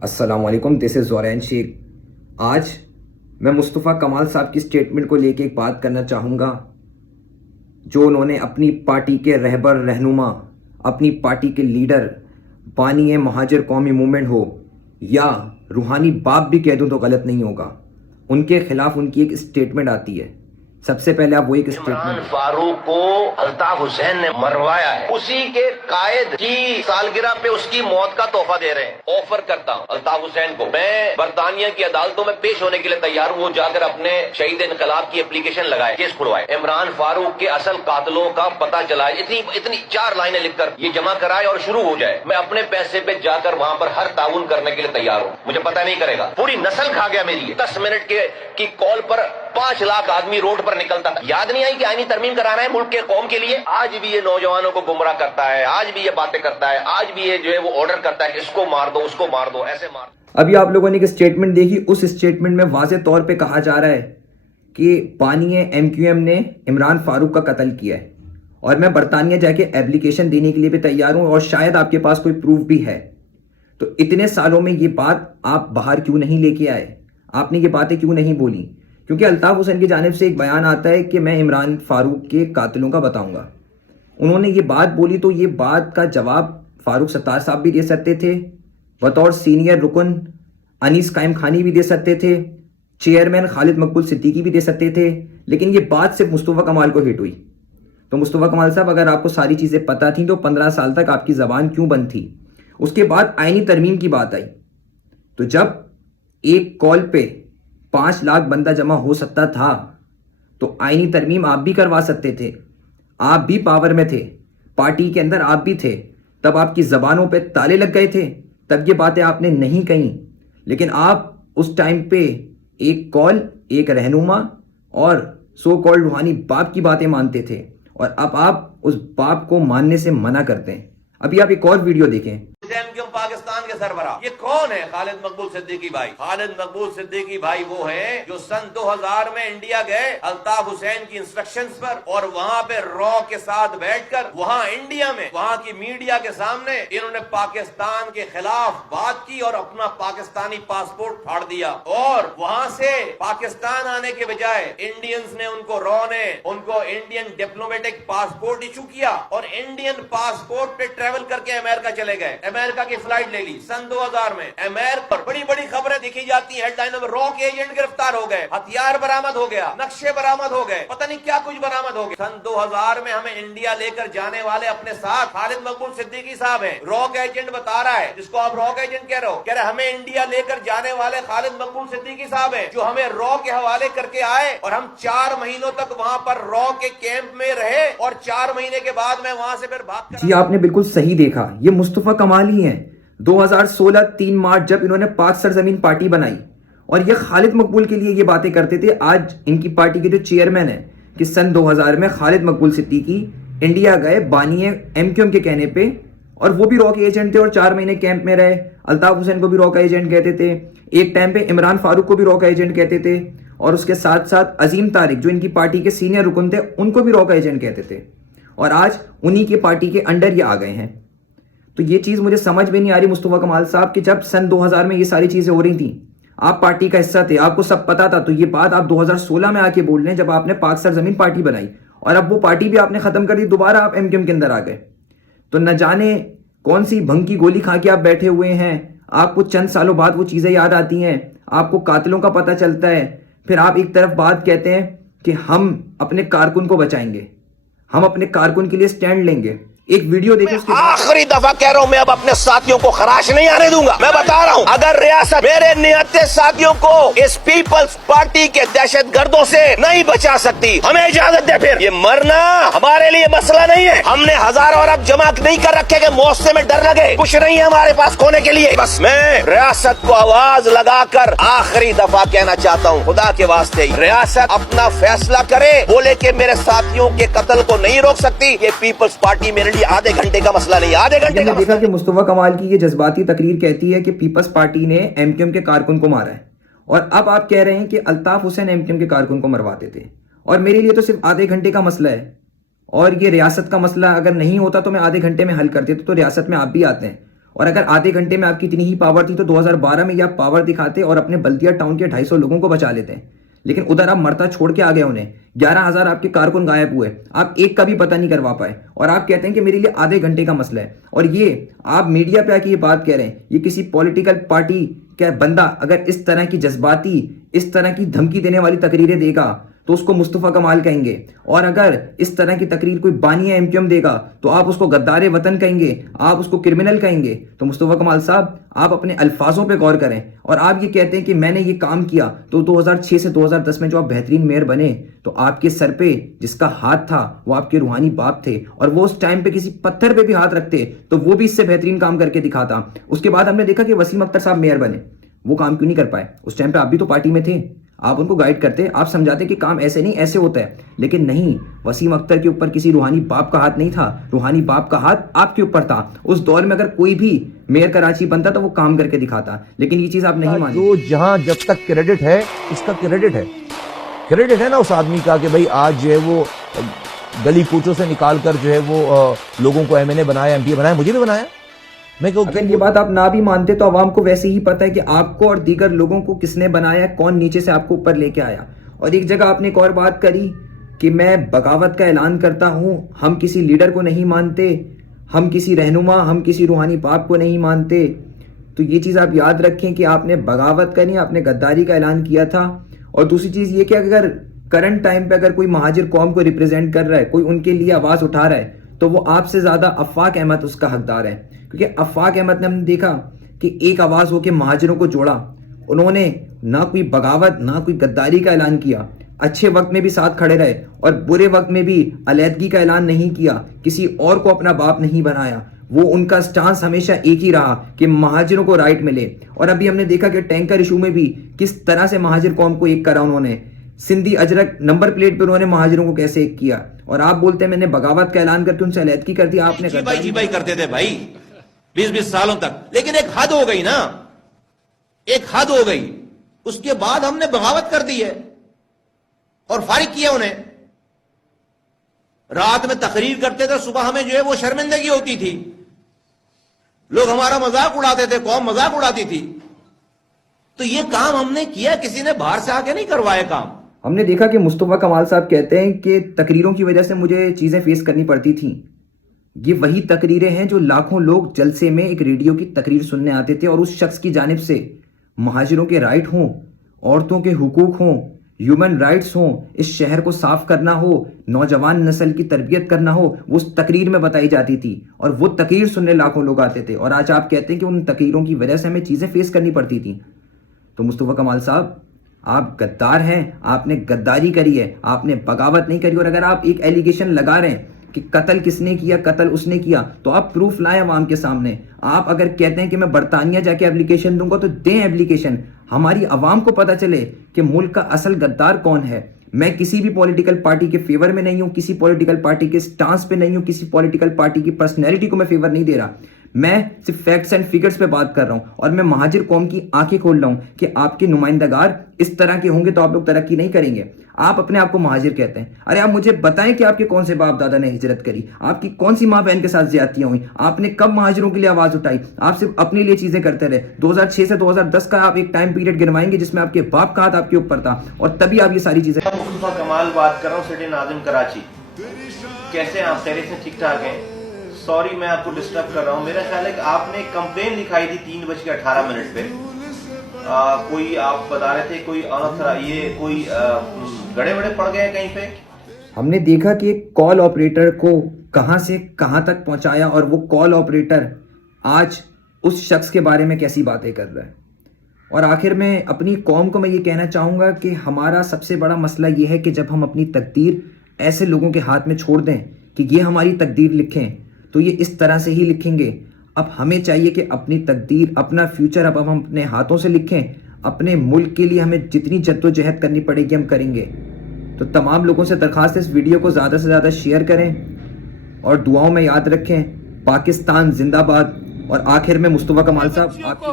अस्सलाम वालेकुम, this is ज़ोरैन Sheikh. आज मैं मुस्तफ़ा कमाल साहब की स्टेटमेंट को लेके एक बात करना चाहूँगा जो उन्होंने अपनी पार्टी के रहबर रहनुमा, अपनी पार्टी के लीडर, बानी महाजिर कौमी मूवमेंट हो या रूहानी बाप भी कह दूँ तो गलत नहीं होगा, उनके खिलाफ उनकी एक स्टेटमेंट आती है। सबसे पहले आप वो एक इमरान फारूक को अल्ताफ हुसैन ने मरवाया है, उसी के कायद की सालगिरह पे उसकी मौत का तोहफा दे रहे हैं। ऑफर करता हूँ अल्ताफ हुसैन को, मैं बरतानिया की अदालतों में पेश होने के लिए तैयार हूँ। वो जाकर अपने शहीद इनकलाब की एप्लीकेशन लगाए, केस खुलवाए, इमरान फारूक के असल कातलों का पता चलाए, इतनी 4 लाइनें लिखकर ये जमा कराए और शुरू हो जाए। मैं अपने पैसे पे जाकर वहाँ पर हर ताउन करने के लिए तैयार हूँ। मुझे पता नहीं करेगा, पूरी नस्ल खा गया मेरी। 10 मिनट की कॉल पर 5 लाख आदमी रोड पर निकलता था। याद नहीं आई कि आईनी तरमीम कराना है मुल्क के कौम के लिए। आज भी ये नौजवानों को गुमराह करता है, आज भी ये बातें करता है, आज भी ये जो है वो ऑर्डर करता है कि इसको मार दो, उसको मार दो, ऐसे मार दो। अभी आप लोगों ने एक स्टेटमेंट देखी, उस स्टेटमेंट में वाज़े तौर पे कहा जा रहा है कि बानी MQM ने इमरान फारूक का कत्ल किया है और मैं बरतानिया जाके एप्लीकेशन देने के लिए भी तैयार हूँ और शायद आपके पास कोई प्रूफ भी है। तो इतने सालों में ये बात आप बाहर क्यों नहीं लेके आए? आपने ये बातें क्यों नहीं बोली? क्योंकि अल्ताफ हुसैन की जानिब से एक बयान आता है कि मैं इमरान फारूक के कातिलों का बताऊंगा। उन्होंने ये बात बोली तो ये बात का जवाब फारूक सत्तार साहब भी दे सकते थे, बतौर सीनियर रुकन अनीस कायम खानी भी दे सकते थे, चेयरमैन खालिद मकबूल सिद्दीकी भी दे सकते थे, लेकिन ये बात सिर्फ मुस्तफ़ा कमाल को हिट हुई। तो मुस्तफ़ा कमाल साहब, अगर आपको सारी चीज़ें पता थी तो 15 साल तक आपकी ज़बान क्यों बंद थी? उसके बाद आईनी तरमीम की बात आई तो जब एक कॉल पे 5 लाख बंदा जमा हो सकता था तो आईनी तरमीम आप भी करवा सकते थे। आप भी पावर में थे, पार्टी के अंदर आप भी थे, तब आपकी ज़बानों पे ताले लग गए थे, तब ये बातें आपने नहीं कहीं। लेकिन आप उस टाइम पे एक कॉल, एक रहनुमा और सो कॉल्ड रूहानी बाप की बातें मानते थे और अब आप उस बाप को मानने से मना करते हैं। अभी आप एक और वीडियो देखें। पाकिस्तान के सरबराह ये कौन है? खालिद मकबूल सिद्दीकी भाई। खालिद मकबूल सिद्दीकी भाई वो हैं जो सन 2000 में इंडिया गए अल्ताफ हुसैन की इंस्ट्रक्शंस पर और वहां पे रॉ के साथ बैठकर वहां इंडिया में वहां की मीडिया के सामने इन्होंने पाकिस्तान के खिलाफ बात की और अपना पाकिस्तानी पासपोर्ट फाड़ दिया और वहां से पाकिस्तान आने के बजाय इंडियंस ने उनको, रॉ ने उनको इंडियन डिप्लोमेटिक पासपोर्ट इशू किया और इंडियन पासपोर्ट पे ट्रेवल करके अमेरिका चले गए। अमेरिका की फ्लाइट ले ली सन 2000 में। अमेरिका पर बड़ी बड़ी खबरें दिखी जाती हैं, हेडलाइनों में रॉ के एजेंट गिरफ्तार हो गए, हथियार बरामद हो गया, नक्शे बरामद हो गए, पता नहीं क्या कुछ बरामद हो गया। सन 2000 में हमें इंडिया लेकर जाने वाले अपने साथ खालिद मकबूल सिद्दीकी साहब हैं। रॉ का एजेंट बता रहा है, जिसको आप रॉ का एजेंट कह रहे हो, कह रहे हमें इंडिया लेकर जाने वाले खालिद मकबूल सिद्दीकी साहब हैं जो हमें रॉ के हवाले करके आए और हम 4 महीनों तक वहां पर रॉ के कैंप में रहे और 4 महीने के बाद मैं वहां से फिर भाग। जी, आपने बिल्कुल सही देखा, ये मुस्तफ़ा कमाल ही हैं। 2016 3 मार्च जब इन्होंने पाक सरजमीन पार्टी बनाई और ये खालिद मकबूल के लिए ये बातें करते थे। आज इनकी पार्टी के जो चेयरमैन है कि सन 2000 में खालिद मकबूल सिद्दीकी इंडिया गए बानी MQM के कहने पे और वो भी रॉ के एजेंट थे और 4 महीने कैंप में रहे। अल्ताफ हुसैन को भी रॉ का एजेंट कहते थे, एक टाइम पे इमरान फारूक को भी रॉ का एजेंट कहते थे और उसके साथ साथ अजीम तारिक जो इनकी पार्टी के सीनियर रुकन थे उनको भी रॉ का एजेंट कहते थे और आज उन्हीं की पार्टी के अंडर ये आ गए हैं। तो ये चीज़ मुझे समझ में नहीं आ रही मुस्तफ़ा कमाल साहब कि जब सन 2000 में ये सारी चीज़ें हो रही थी, आप पार्टी का हिस्सा थे, आपको सब पता था, तो ये बात आप 2016 में आके बोल रहे हैं जब आपने पाक सरजमीन पार्टी बनाई और अब वो पार्टी भी आपने ख़त्म कर दी, दोबारा आप MQM के अंदर आ गए। तो न जाने कौन सी भंग की गोली खा के आप बैठे हुए हैं, आपको चंद सालों बाद वो चीज़ें याद आती हैं, आपको कातिलों का पता चलता है, फिर आप एक तरफ बात कहते हैं कि हम अपने कारकुन को बचाएंगे, हम अपने कारकुन के लिए स्टैंड लेंगे। एक वीडियो देखो, आखिरी दफा कह रहा हूं, मैं अब अपने साथियों को खराश नहीं आने दूंगा। मैं बता रहा हूं, अगर रियासत मेरे नियते साथियों को इस पीपल्स पार्टी के दहशत गर्दों से नहीं बचा सकती, हमें इजाजत दे। फिर ये मरना हमारे लिए मसला नहीं है। हमने हजारों अरब जमा नहीं कर रखे कि मुआवजे में डर लगे, कुछ नहीं है हमारे पास खोने के लिए। बस मैं रियासत को आवाज लगाकर आखिरी दफा कहना चाहता हूँ, खुदा के वास्ते रियासत अपना फैसला करे, बोले कि मेरे साथियों के कत्ल को नहीं रोक सकती। ये पीपल्स पार्टी मेरे आधे घंटे का मसला नहीं, आधे घंटे का। देखा कि मुस्तफ़ा कमाल की ये जज्बाती तकरीर कहती है कि पीपल्स पार्टी ने MQM के कारकुन को मारा है और अब आप कह रहे हैं कि अल्ताफ हुसैन MQM के कारकुन को मरवाते थे और मेरे लिए तो सिर्फ आधे घंटे का मसला है और ये रियासत का मसला अगर नहीं होता तो मैं आधे घंटे में हल कर देता। तो रियासत में आप भी आते हैं اور اگر آدھے گھنٹے میں آپ کی اتنی ہی پاور تھی تو 2012 میں یہ آپ پاور دکھاتے اور اپنے بلدیہ ٹاؤن کے 250 لوگوں کو بچا لیتے ہیں. لیکن ادھر آپ مرتا چھوڑ کے آ گئے انہیں. 11,000 آپ کے کارکن غائب ہوئے, آپ ایک کا بھی پتہ نہیں کروا پائے, اور آپ کہتے ہیں کہ میرے لیے آدھے گھنٹے کا مسئلہ ہے. اور یہ آپ میڈیا پہ آ کے یہ بات کہہ رہے ہیں, یہ کسی پولیٹیکل پارٹی کا بندہ اگر اس طرح کی جذباتی, اس طرح کی دھمکی دینے والی تقریریں دے گا تو اس کو مصطفیٰ کمال کہیں گے, اور اگر اس طرح کی تقریر کوئی بانی ایم کیو ایم دے گا تو آپ اس کو غدار وطن کہیں گے, آپ اس کو کرمنل کہیں گے. تو مصطفیٰ کمال صاحب, آپ اپنے الفاظوں پہ غور کریں. اور آپ یہ کہتے ہیں کہ میں نے یہ کام کیا, تو 2006 سے 2010 میں جو آپ بہترین میئر بنے تو آپ کے سر پہ جس کا ہاتھ تھا وہ آپ کے روحانی باپ تھے, اور وہ اس ٹائم پہ کسی پتھر پہ بھی ہاتھ رکھتے تو وہ بھی اس سے بہترین کام کر کے دکھاتا. اس کے بعد ہم نے دیکھا کہ وسیم اختر صاحب میئر بنے, وہ کام کیوں نہیں کر پائے؟ اس ٹائم پہ آپ بھی تو پارٹی میں تھے, آپ ان کو گائیڈ کرتے, آپ سمجھاتے کہ کام ایسے نہیں ایسے ہوتا ہے. لیکن نہیں, وسیم اختر کے اوپر کسی روحانی باپ کا ہاتھ نہیں تھا, روحانی باپ کا ہاتھ آپ کے اوپر تھا. اس دور میں اگر کوئی بھی میئر کراچی بنتا تو وہ کام کر کے دکھاتا, لیکن یہ چیز آپ نہیں مانی. جو جہاں جب تک کریڈٹ ہے, اس کا کریڈٹ ہے نا اس آدمی کا, کہ بھئی آج جو ہے وہ گلی کوچوں سے نکال کر جو ہے وہ لوگوں کو ایم این اے بنایا, ایم پی اے بنایا, مجھے بھی بنایا. اگر یہ بات آپ نہ بھی مانتے تو عوام کو ویسے ہی پتہ ہے کہ آپ کو اور دیگر لوگوں کو کس نے بنایا, کون نیچے سے آپ کو اوپر لے کے آیا. اور ایک جگہ آپ نے ایک اور بات کری کہ میں بغاوت کا اعلان کرتا ہوں, ہم کسی لیڈر کو نہیں مانتے, ہم کسی رہنما, ہم کسی روحانی باپ کو نہیں مانتے. تو یہ چیز آپ یاد رکھیں کہ آپ نے بغاوت کا نہیں, آپ نے غداری کا اعلان کیا تھا. اور دوسری چیز یہ کہ اگر کرنٹ ٹائم پہ اگر کوئی مہاجر قوم کو ریپرزینٹ کر رہا ہے, کوئی ان کے لیے آواز اٹھا رہا ہے, تو وہ آپ سے زیادہ آفاق احمد اس کا حقدار ہے. کیونکہ آفاق احمد نے ہم نے دیکھا کہ ایک آواز ہو کے مہاجروں کو جوڑا. انہوں نے نہ کوئی بغاوت نہ کوئی غداری کا اعلان کیا, اچھے وقت میں بھی ساتھ کھڑے رہے اور برے وقت میں بھی علیحدگی کا اعلان نہیں کیا, کسی اور کو اپنا باپ نہیں بنایا. وہ ان کا سٹانس ہمیشہ ایک ہی رہا کہ مہاجروں کو رائٹ ملے. اور ابھی ہم نے دیکھا کہ ٹینکر ایشو میں بھی کس طرح سے مہاجر قوم کو ایک کرا انہوں نے, سندھی اجرک نمبر پلیٹ پہ انہوں نے مہاجروں کو کیسے ایک کیا. اور آپ بولتے ہیں میں نے بغاوت کا اعلان کر کے ان سے علیحدگی کر دی. آپ نے جی بھائی کرتے تھے بھائی 20 سالوں تک, لیکن ایک حد ہو گئی نا, ایک حد ہو گئی. اس کے بعد ہم نے بغاوت کر دی ہے اور فارغ کیا انہیں. رات میں تقریر کرتے تھے, صبح ہمیں جو ہے وہ شرمندگی ہوتی تھی, لوگ ہمارا مذاق اڑاتے تھے, قوم مذاق اڑاتی تھی. تو یہ کام ہم نے کیا, کسی نے باہر سے آ کے نہیں کروایا کام. ہم نے دیکھا کہ مصطفیٰ کمال صاحب کہتے ہیں کہ تقریروں کی وجہ سے مجھے چیزیں فیس کرنی پڑتی تھیں. یہ وہی تقریریں ہیں جو لاکھوں لوگ جلسے میں ایک ریڈیو کی تقریر سننے آتے تھے, اور اس شخص کی جانب سے مہاجروں کے رائٹ ہوں, عورتوں کے حقوق ہوں, ہیومن رائٹس ہوں, اس شہر کو صاف کرنا ہو, نوجوان نسل کی تربیت کرنا ہو, وہ اس تقریر میں بتائی جاتی تھی. اور وہ تقریر سننے لاکھوں لوگ آتے تھے. اور آج آپ کہتے ہیں کہ ان تقریروں کی وجہ سے ہمیں چیزیں فیس کرنی پڑتی تھیں. تو مصطفیٰ کمال صاحب, آپ غدار ہیں, آپ نے غداری کری ہے, آپ نے بغاوت نہیں کری. اور اگر آپ ایک ایلیگیشن لگا رہے ہیں کہ قتل کس نے کیا, قتل اس نے کیا, تو آپ پروف لائیں عوام کے سامنے. آپ اگر کہتے ہیں کہ میں برطانیہ جا کے اپلیکیشن دوں گا تو دیں اپلیکیشن, ہماری عوام کو پتہ چلے کہ ملک کا اصل غدار کون ہے. میں کسی بھی پولیٹیکل پارٹی کے فیور میں نہیں ہوں, کسی پولیٹیکل پارٹی کے سٹانس پہ نہیں ہوں, کسی پولیٹیکل پارٹی کی پرسنالٹی کو میں فیور نہیں دے رہا. میں صرف فیکٹس اینڈ فگرز پہ بات کر رہا ہوں, اور میں مہاجر قوم کی آنکھیں کھول رہا ہوں کہ آپ کے نمائندگار اس طرح کے ہوں گے تو آپ لوگ ترقی نہیں کریں گے. آپ اپنے آپ کو مہاجر کہتے ہیں. ارے آپ مجھے بتائیں کہ آپ کے کون سے باپ دادا نے ہجرت کری, آپ کی کون سی ماں بہن کے ساتھ زیادتیاں ہوئی, آپ نے کب مہاجروں کے لیے آواز اٹھائی. آپ صرف اپنے لیے چیزیں کرتے رہے. 2006 سے 2010 کا آپ ایک ٹائم پیریڈ گنوائیں گے جس میں آپ کے باپ کا ہاتھ آپ کے اوپر تھا, اور تبھی آپ یہ ساری چیزیں. مصطفیٰ کمال بات کر رہا ہوں, سٹی ناظم کراچی. کیسے ہیں آپ؟ خیریت سے ٹھیک ٹھاک ہیں؟ سوری میں آپ کو ڈسٹرب کر رہا ہوں. میرا خیال ہے کہ آپ نے کمپلین لکھائی تھی 3:18 پہ. کوئی آپ بتا رہے تھے کوئی یہ کوئی گڑے وڑے پڑ گئے کہیں پہ. ہم نے دیکھا کہ ایک کال آپریٹر کو کہاں سے کہاں تک پہنچایا, اور وہ کال آپریٹر آج اس شخص کے بارے میں کیسی باتیں کر رہا ہے. اور آخر میں اپنی قوم کو میں یہ کہنا چاہوں گا کہ ہمارا سب سے بڑا مسئلہ یہ ہے کہ جب ہم اپنی تقدیر ایسے لوگوں کے ہاتھ میں چھوڑ دیں کہ یہ ہماری تقدیر لکھیں, تو یہ اس طرح سے ہی لکھیں گے. اب ہمیں چاہیے کہ اپنی تقدیر, اپنا فیوچر اب ہم اپنے ہاتھوں سے لکھیں. اپنے ملک کے لیے ہمیں جتنی جد و جہد کرنی پڑے گی ہم کریں گے. تو تمام لوگوں سے درخواست ہے اس ویڈیو کو زیادہ سے زیادہ شیئر کریں اور دعاؤں میں یاد رکھیں. پاکستان زندہ باد. اور آخر میں مصطفیٰ کمال صاحب آپ